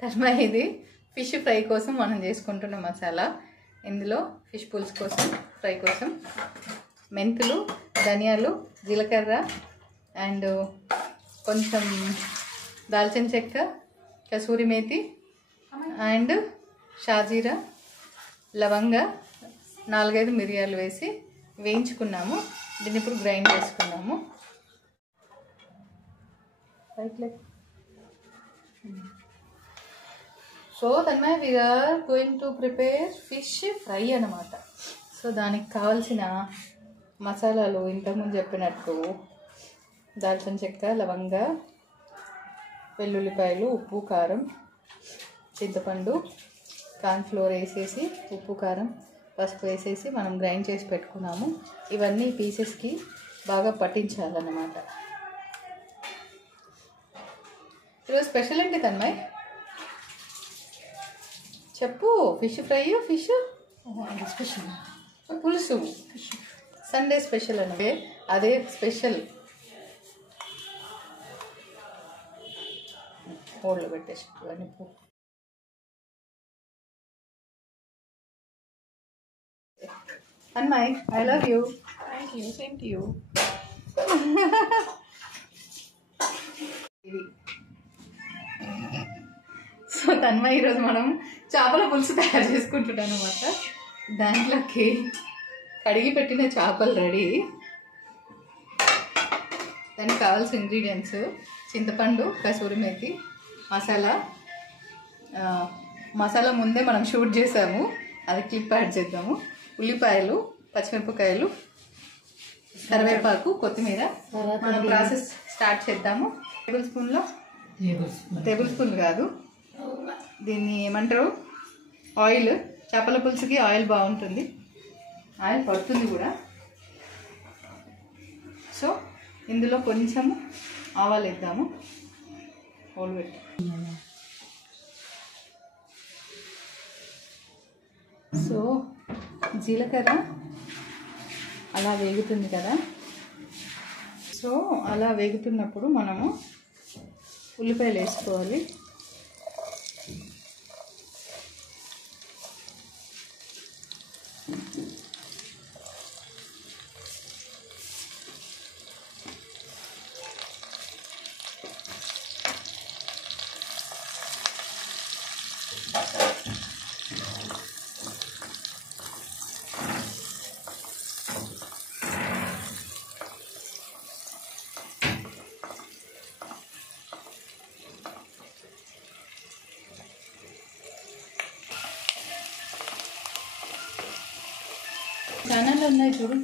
తర్మా ఇది fish fry కోసం మనం చేసుకుంటున్న మసాలా. ఇందులో ఫిష్ పులుసు కోసం, ఫ్రై కోసం మెంతులు, ధనియాలు, జీలకర్ర అండ్ కొంచెం దాల్చిన చెక్క, కసూరి మేతి అండ్ షాజీరా, లవంగ, 4-5 మిరియాలు వేసి వేయించుకున్నాము. దీన్ని ఇప్పుడు గ్రైండ్ చేసుకున్నాము. So Tanmay we are going to prepare fish fry అన్నమాట. సో దానికి కావాల్సిన మసాలాలు ఇంతకుముందు చెప్పినట్టు దాల్చిన చెక్క, లవంగ, వెల్లుల్లిపాయలు, ఉప్పు, కారం, చింతపండు, కార్న్ఫ్లోర్ వేసేసి ఉప్పు, కారం, పసుపు వేసేసి మనం గ్రైండ్ చేసి పెట్టుకున్నాము. ఇవన్నీ పీసెస్కి బాగా పట్టించాలన్నమాట. ఈరోజు స్పెషల్ ఏంటి తన్మయ్? చెప్పు. ఫిష్ ఫ్రై, ఫిష్ స్పెషల్, పులుసు. సండే స్పెషల్ అంటే అదే స్పెషల్. హోల్డ్లో పెట్టేసి Anmay, I love you. Thank you, same to you. So Tanmay ఈరోజు మనం చేపల పులుసు తయారు చేసుకుంటున్నాం అనమాట. దాంట్లోకి కడిగి పెట్టిన చేపలు రెడీ. దానికి కావాల్సిన ఇంగ్రీడియంట్స్ చింతపండు, కసూరి మేతి, మసాలా ముందే మనం షూట్ చేసాము, అది క్లిప్ యాడ్ చేద్దాము. ఉల్లిపాయలు, పచ్చిమిరపకాయలు, కరివేపాకు, కొత్తిమీర. మనం ప్రాసెస్ స్టార్ట్ చేద్దాము. టేబుల్ స్పూన్ కాదు, దీన్ని ఏమంటారు, ఆయిల్. చేపల పులుసుకి ఆయిల్ బాగుంటుంది, ఆయిల్ పడుతుంది కూడా. సో ఇందులో కొంచెము ఆవాలు వేద్దాము. హోల్ పెట్టి సో జీలకర్ర అలా వేగుతుంది కదా. సో అలా వేగుతున్నప్పుడు మనము ఉల్లిపాయలు వేసుకోవాలి. ఛానల్లో ఉన్నాయి చూడు,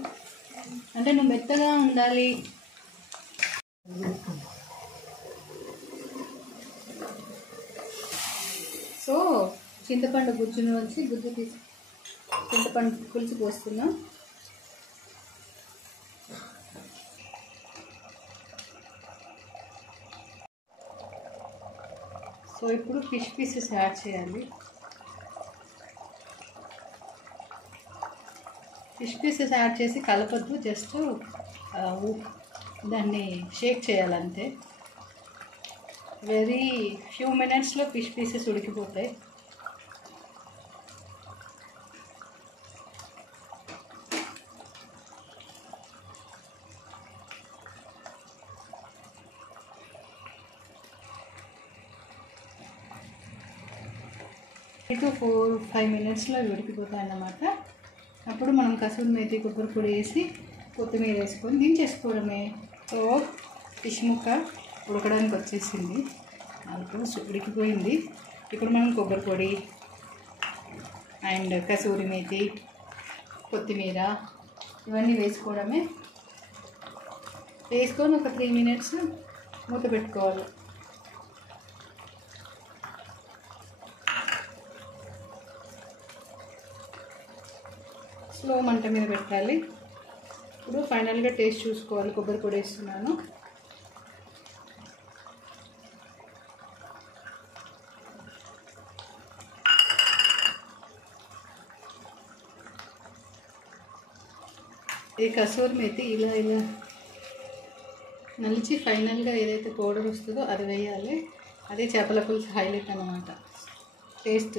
అంటే నువ్వు మెత్తగా ఉండాలి. సో చింతపండు గుజ్జు తీసి చింతపండు పులుసు పోస్తున్నాం. సో ఇప్పుడు ఫిష్ పీసెస్ యాడ్ చేయాలి. ఫిష్ పీసెస్ యాడ్ చేసి కలపద్దు, జస్ట్ దాన్ని షేక్ చేయాలంతే. వెరీ ఫ్యూ మినిట్స్లో ఫిష్ పీసెస్ ఉడికిపోతాయి. ఇటు 4-5 మినిట్స్లో ఉడికిపోతాయి అన్నమాట. అప్పుడు మనం కసూరి మేతి, కొబ్బరి పొడి వేసి కొత్తిమీర వేసుకొని దించేసుకోవడమే. సో ఫిష్ ముక్క ఉడకడానికి వచ్చేసింది, ఇప్పుడు ఉడికిపోయింది. ఇప్పుడు మనం కొబ్బరి పొడి అండ్ కసూరి మేతి, కొత్తిమీర ఇవన్నీ వేసుకోవడమే. వేసుకొని ఒక 3 మినిట్స్ మూత పెట్టుకోవాలి. స్లో మంట మీద పెట్టాలి. ఇప్పుడు ఫైనల్గా టేస్ట్ చూసుకోవాలి. కొబ్బరి పొడి వేస్తున్నాను. ఈ కసూరి మేతి ఇలా ఇలా నలిచి ఫైనల్గా ఏదైతే పౌడర్ వస్తుందో అది వేయాలి. అదే చేపల పులుసు హైలైట్ అన్నమాట టేస్ట్.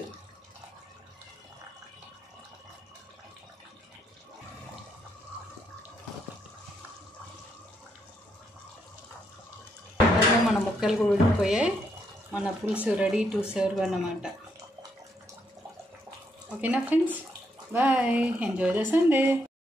అలాగే మన ముక్కలు కూడా ఉడికిపోయాయి. మన పులుసు రెడీ టు సర్వ్ అన్నమాట. ఓకేనా friends, bye, enjoy the Sunday.